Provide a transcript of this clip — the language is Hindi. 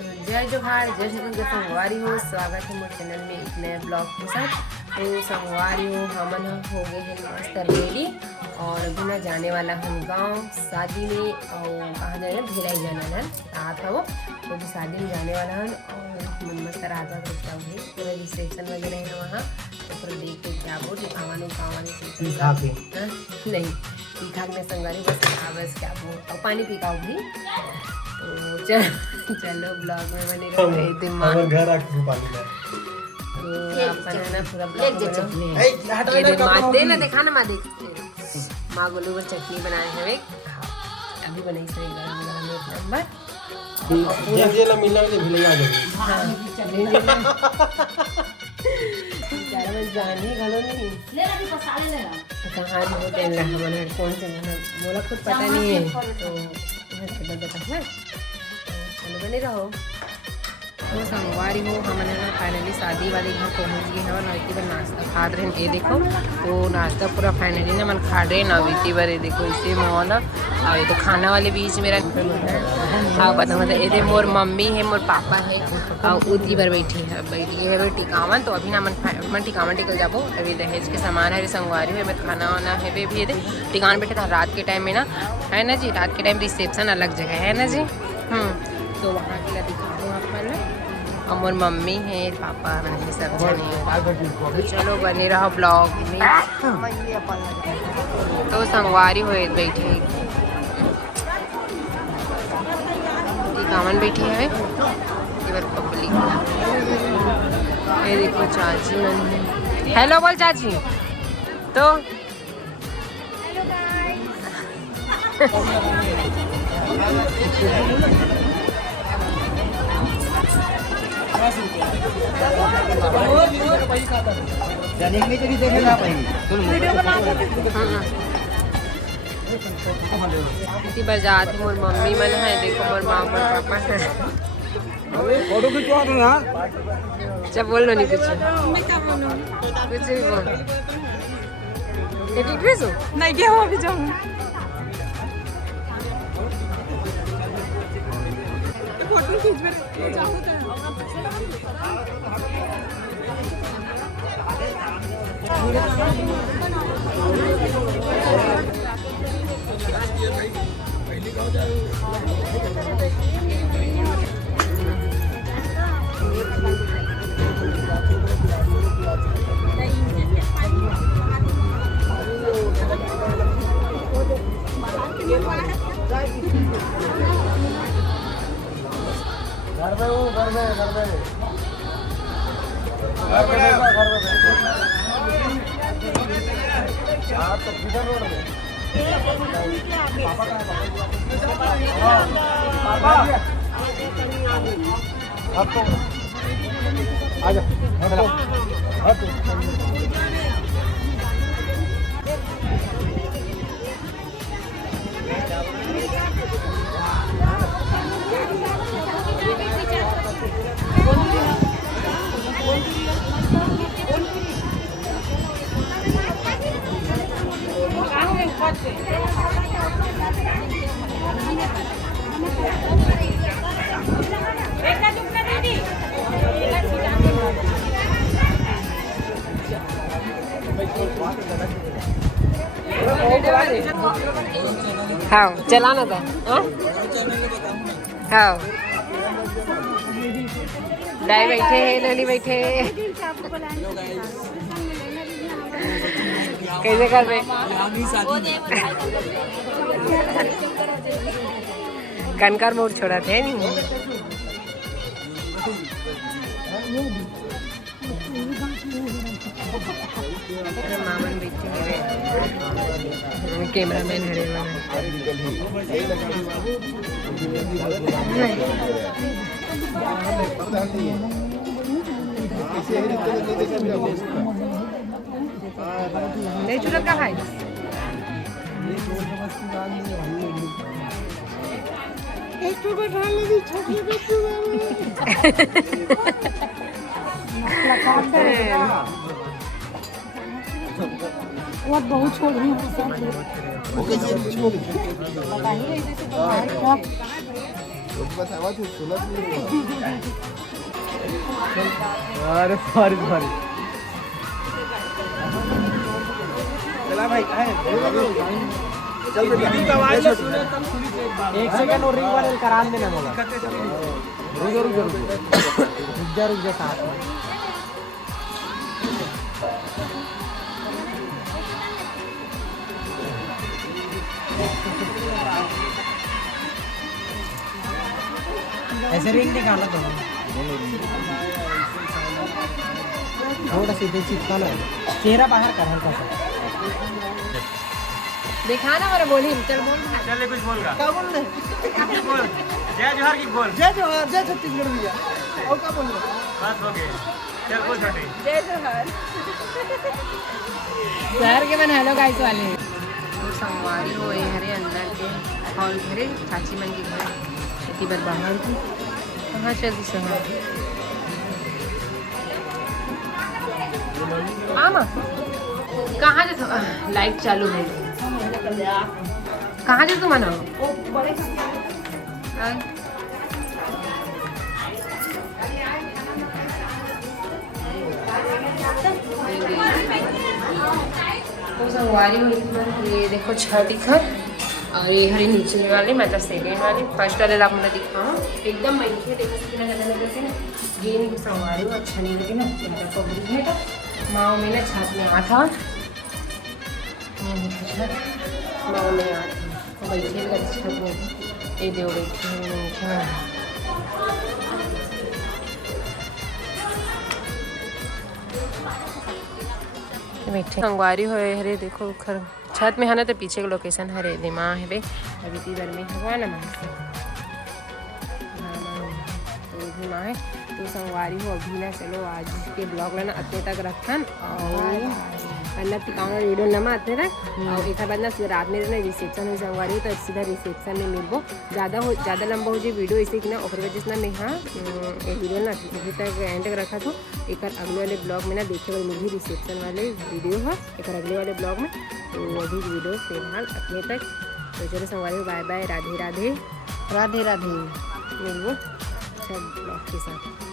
जय जोहार, जय झूलेलाल संगवारी हो। स्वागत है मेरे चैनल में एक नए ब्लॉग के साथ। तो संगवारी हो हमन हो गए हैं मस्त रेडी और अभी ना जाने वाला हम गांव शादी में और कहाँ जाना भिलाई जाना है रात है वो तो भी शादी में जाने वाला है और मन मस्त रात करता हूँ पूरा रिसेप्शन वगैरह है वहाँ तो पूरा देख के क्या बोल खावान नहीं तीखा में संगवारी बस क्या बोल और पानी पी का भी तो चलो ब्लॉग में बने रहो दिमाग घर आके पानी ला तो अपन है ना पूरा ब्लॉग ये माँ दे ना देखा ना माँ देख माँ गोलू को चटनी बनाए हैं अभी बनाई सही गरम गरम एक नंबर जब ये ला मिलना है भिलैया जाएगी हां बेचारा मैं जानी घलो नहीं ले अभी पसाले ले कहां हो तेल ला हमने कौन से मोला खुद पता नहीं है तो चलो बने रहो। तो संगवारी हो हमने ना फाइनली शादी वाले घर पहुंच गए हैं और नौकी पर नाश्ता खा रहे हैं। ये देखो तो नाश्ता पूरा फाइनली ना मन खा रहे हैं नौकी पर। ये देखो इसे मोला और ये तो खाना वाले बीच मेरा हाँ पता मतलब ये मोर मम्मी है मोर पापा है और उदी पर बैठी है टिकावन। तो अभी ना मन टिकावन टिकल जाबो अभी दहेज के सामान है संगवारी है मैं खाना वाना है वे भी टिकावन बैठे था रात के टाइम में ना है ना जी। रात के टाइम रिसेप्शन अलग जगह है ना जी। तो वहाँ के दिखा दूँ आप मैंने और मोर मम्मी है पापा मैंने सब जने तो चलो बने रहो ब्लॉग में। तो संगवारी हुए बैठे कामन बैठी है पब्लिक। ये देखो चाची मन हेलो बोल चाची तो इसी बरजात मोर मम्मी मन है देखो मोर माँ मोर पापा है जब बोल लो नहीं कुछ भी बोल ड्रेस हो नहीं क्या हो अभी जाऊँ फोटो खींच में जाऊँ हाँ चलाना था हाँ दाई बैठे लोली बैठे कैसे कर रहे कनकर मोड़ छोड़ा थे नहीं मामन बैठे कैमरा मैन हरे नहीं चुरा का है एक तो बैठा ले छोटी बहुत छोड़ रही हूँ अरे सॉरी सॉरी चला भाई एक सेकंड और रिंग वाले करा देना बोला रुक जा साथ में ऐसे रिंग निकालो तो थोड़ा सीधे चिपका लो चेहरा बाहर कर हल्का सा दिखाना मेरा बोली चल बोल चल कुछ बोल का क्या बोल रहे बोल जय जोहार की बोल जय जोहार जय छत्तीसगढ़ भैया और क्या बोल रहे बस हो गए चल बोल छोटे जय जोहार शहर के मन हेलो गाइस वाले संगवारी हो हरे अंदर के हॉल घरे चाची मन के घर खेती बर बाहर की कहाँ चलती शहर आमा कहाँ जे लाइट चालू है कहाँ जे तुम मना संगवारी हुई ये देखो छठी घर और ये हरी नीचे वाली मतलब सेकेंड वाली फर्स्ट वाले आप मैं दिखाऊँ एकदम बैठे देखो कितना ज़्यादा लगे ना ये नहीं संगवारी अच्छा नहीं लगे ना तो है तो माँ में ना छत में आ था माँ में आ था बैठे लगे छत में ये दो बैठे बैठे संगवारी हो हरे देखो खर छत में है ना तो पीछे का लोकेशन हरे दिमाग है भाई अभी ती गर्मी हुआ ना माँ तो माँ है तो संगवारी हो अभी ना चलो आज के ब्लॉग लेना अतने तक रखन और अन्नत टिकाना वीडियो नमा अतने तक और एक बाद ना रात में ना रिसेप्शन हो संगवारी तो सीधा रिसेप्शन में मिलबो ज़्यादा लंबा हो जाए वीडियो इसी ना और वजह से ना मैं हाँ एक वीडियो ना अभी तक एंड तक रखा था एक अगले वाले ब्लॉग में ना देखे वाले मिली रिसेप्शन वाले वीडियो है एक अगले वाले ब्लॉग में तो अभी वीडियो फिलहाल अपने तक तो चलो संगवारी बाय बाय राधे राधे राधे राधे मिलबो सब ब्लॉग के साथ।